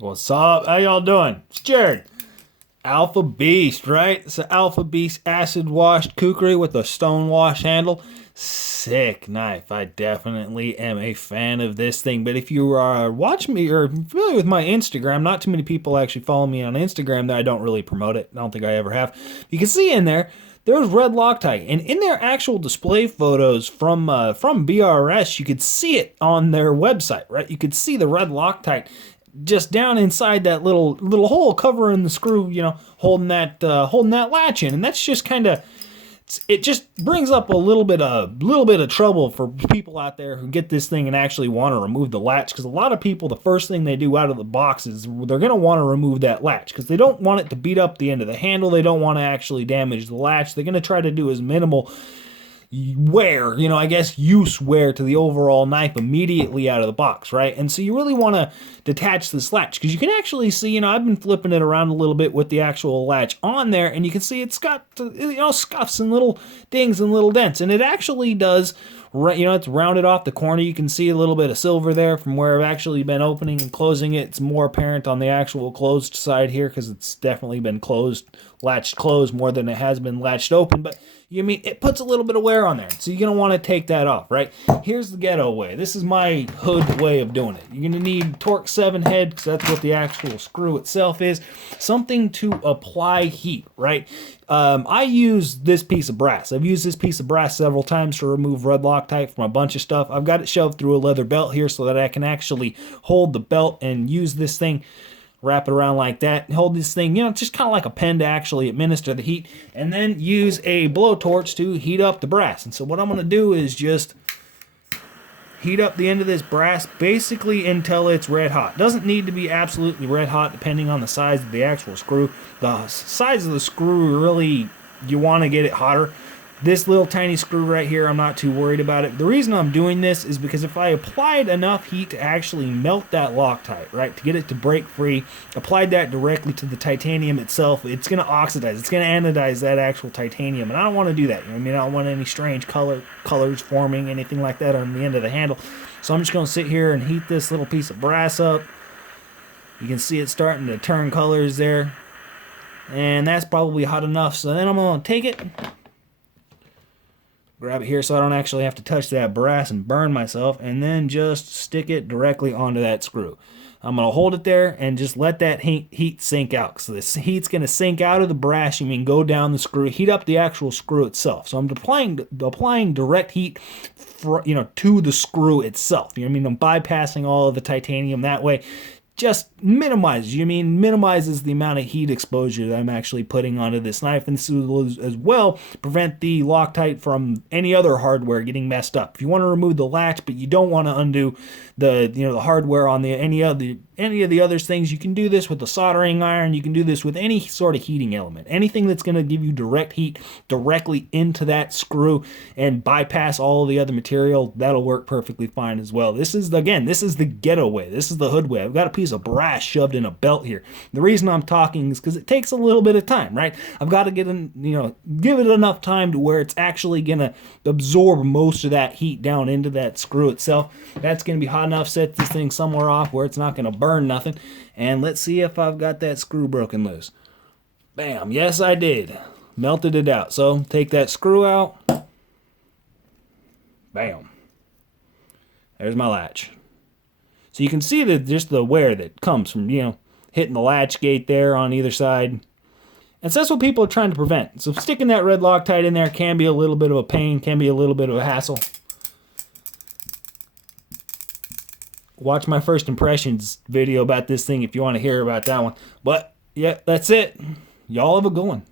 What's up? How y'all doing? It's Jared. Alpha Beast, right? It's an Alpha Beast acid washed kukri with a stone wash handle. Sick knife. I definitely am a fan of this thing. But if you watch me or familiar with my Instagram, not too many people actually follow me on Instagram. That I don't really promote it. I don't think I ever have. You can see in there's Red-Loctite, and in their actual display photos from BRS, you could see it on their website, right? You could see the Red-Loctite just down inside that little hole covering the screw, holding that latch in, and that's just kind of, it just brings up a little bit of trouble for people out there who get this thing and actually want to remove the latch, because a lot of people, the first thing they do out of the box is they're going to want to remove that latch because they don't want it to beat up the end of the handle. They don't want to actually damage the latch. They're going to try to do as minimal wear, use wear to the overall knife immediately out of the box, right? And so you really want to detach this latch, because you can actually see, I've been flipping it around a little bit with the actual latch on there, and you can see it's got, scuffs and little dings and little dents, and it actually does, it's rounded off the corner. You can see a little bit of silver there from where I've actually been opening and closing it. It's more apparent on the actual closed side here because it's definitely been latched closed more than it has been latched open, but it puts a little bit of wear on there, so you're going to want to take that off, right? Here's the ghetto way. This is my hood way of doing it. You're going to need Torque 7 head, because that's what the actual screw itself is. Something to apply heat, right? I use this piece of brass. I've used this piece of brass several times to remove Red-Loctite from a bunch of stuff. I've got it shoved through a leather belt here so that I can actually hold the belt and use this thing, wrap it around like that, and hold this thing, just kind of like a pen to actually administer the heat, and then use a blowtorch to heat up the brass. And so what I'm going to do is just heat up the end of this brass basically until it's red hot. Doesn't need to be absolutely red hot depending on the size of the actual screw. The size of the screw, really, you want to get it hotter. This little tiny screw right here, I'm not too worried about it. The reason I'm doing this is because if I applied enough heat to actually melt that Loctite, right, to get it to break free, applied that directly to the titanium itself, it's going to oxidize. It's going to anodize that actual titanium, and I don't want to do that. I don't want any strange colors forming, anything like that on the end of the handle. So I'm just going to sit here and heat this little piece of brass up. You can see it starting to turn colors there, and that's probably hot enough. So then I'm going to take it, grab it here so I don't actually have to touch that brass and burn myself, and then just stick it directly onto that screw. I'm going to hold it there and just let that heat sink out. So this heat's going to sink out of the brass, go down the screw, heat up the actual screw itself. So I'm applying direct heat to the screw itself. I'm bypassing all of the titanium that way. Just minimizes the amount of heat exposure that I'm actually putting onto this knife, and this will as well prevent the Loctite from any other hardware getting messed up. If you want to remove the latch but you don't want to undo the hardware on any of the other things, you can do this with a soldering iron. You can do this with any sort of heating element, anything that's going to give you direct heat directly into that screw and bypass all of the other material. That'll work perfectly fine as well. This is the ghetto way. This is the hood way. I've got a piece of brass shoved in a belt here. The reason I'm talking is because it takes a little bit of time, right? I've got to give it enough time to where it's actually going to absorb most of that heat down into that screw itself. That's going to be hot enough. Set this thing somewhere off where it's not going to burn nothing. And let's see if I've got that screw broken loose. Bam. Yes, I did. Melted it out. So take that screw out. Bam. There's my latch. So you can see just the wear that comes from, hitting the latch gate there on either side. And so that's what people are trying to prevent. So sticking that Red-Loctite in there can be a little bit of a pain, can be a little bit of a hassle. Watch my first impressions video about this thing if you want to hear about that one. But, yeah, that's it. Y'all have a good one.